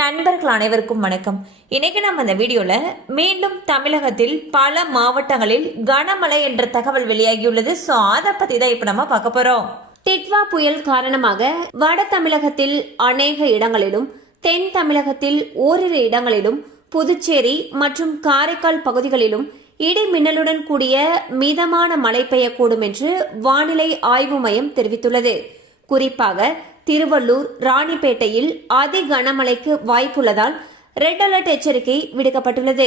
நண்பர்கள் அனைவருக்கும் வணக்கம். இன்னைக்கு நம்ம இந்த வீடியோல மீண்டும் தமிழகத்தில் பல மாவட்டங்களில் கனமழை என்ற தகவல் வெளியாகியுள்ளது. சோ அதை பத்தி தான் இப்ப நம்ம பார்க்க போறோம். டிட்வா புயல் காரணமாக வட தமிழகத்தில் அநேக இடங்களிலும், தென் தமிழகத்தில் ஓரிரு இடங்களிலும், புதுச்சேரி மற்றும் காரைக்கால் பகுதிகளிலும் இடி மின்னலுடன் கூடிய மிதமான மழை பெய்யக்கூடும் என்று வானிலை ஆய்வு மையம் தெரிவித்துள்ளது. குறிப்பாக திருவள்ளூர், ராணிப்பேட்டையில் அதி கனமழைக்கு வாய்ப்புள்ளதால் ரெட் அலர்ட் எச்சரிக்கை விடுக்கப்பட்டுள்ளது.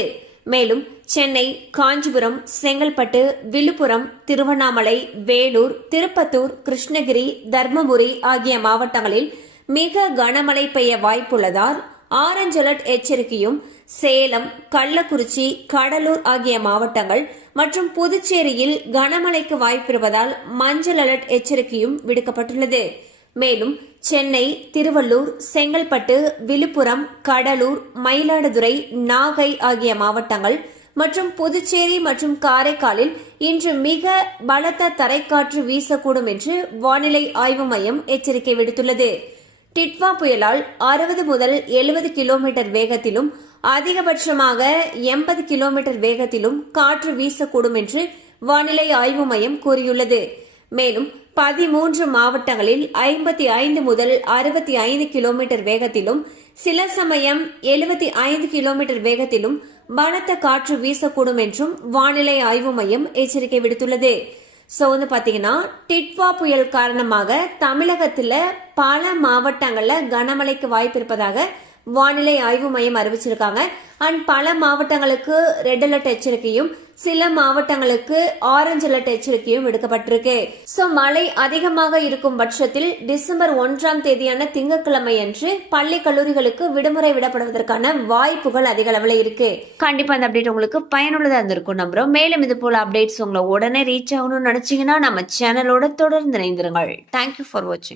மேலும் சென்னை, காஞ்சிபுரம், செங்கல்பட்டு, விழுப்புரம், திருவண்ணாமலை, வேலூர், திருப்பத்தூர், கிருஷ்ணகிரி, தர்மபுரி ஆகிய மாவட்டங்களில் மிக கனமழை பெய்ய வாய்ப்புள்ளதால் ஆரஞ்ச் அலர்ட் எச்சரிக்கையும், சேலம், கள்ளக்குறிச்சி, கடலூர் ஆகிய மாவட்டங்கள் மற்றும் புதுச்சேரியில் கனமழைக்கு வாய்ப்பிருப்பதால் மஞ்சள் அலர்ட் எச்சரிக்கையும் விடுக்கப்பட்டுள்ளது. மேலும் சென்னை, திருவள்ளூர், செங்கல்பட்டு, விழுப்புரம், கடலூர், மயிலாடுதுறை, நாகை ஆகிய மாவட்டங்கள் மற்றும் புதுச்சேரி மற்றும் காரைக்காலில் இன்று மிக பலத்த தரைக்காற்று வீசக்கூடும் என்று வானிலை ஆய்வு மையம் எச்சரிக்கை விடுத்துள்ளது. டிட்வா புயலால் 60 முதல் 70 கிலோமீட்டர் வேகத்திலும், அதிகபட்சமாக 80 கிலோமீட்டர் வேகத்திலும் காற்று வீசக்கூடும் என்று வானிலை ஆய்வு மையம் கூறியுள்ளது. மேலும் 13 மாவட்டங்களில் 55 முதல் 65 கிலோமீட்டர் வேகத்திலும், சில சமயம் 75 கிலோமீட்டர் வேகத்திலும் பலத்த காற்று வீசக்கூடும் என்றும் வானிலை ஆய்வு மையம் எச்சரிக்கை விடுத்துள்ளது. சோ பாத்தீங்கன்னா, டிட்வா புயல் காரணமாக தமிழகத்துல பல மாவட்டங்கள்ல கனமழைக்கு வாய்ப்பு இருப்பதாக வானிலை ஆய்வு மையம் அறிவிச்சிருக்காங்க. அண்ட் பல மாவட்டங்களுக்கு ரெட் அலர்ட் எச்சரிக்கையும், சில மாவட்டங்களுக்கு ஆரஞ்சு அலர்ட் எச்சரிக்கையும் விடுக்கப்பட்டிருக்கு. சோ மழை அதிகமாக இருக்கும் பட்சத்தில் டிசம்பர் 1ஆம் தேதியான திங்கட்கிழமை அன்று பள்ளி கல்லூரிகளுக்கு விடுமுறை விடப்படுவதற்கான வாய்ப்புகள் அதிக அளவில் இருக்கு. கண்டிப்பா அந்த அப்டேட் உங்களுக்கு பயனுள்ளதா இருந்திருக்கும் நம்புறோம். மேலும் இது போல அப்டேட்ஸ் உங்களை உடனே ரீச் ஆகணும்னு நினைச்சீங்கன்னா நம்ம சேனலோட தொடர்ந்து இணைந்திருங்கள். தேங்க்யூ ஃபார் வாட்சிங்.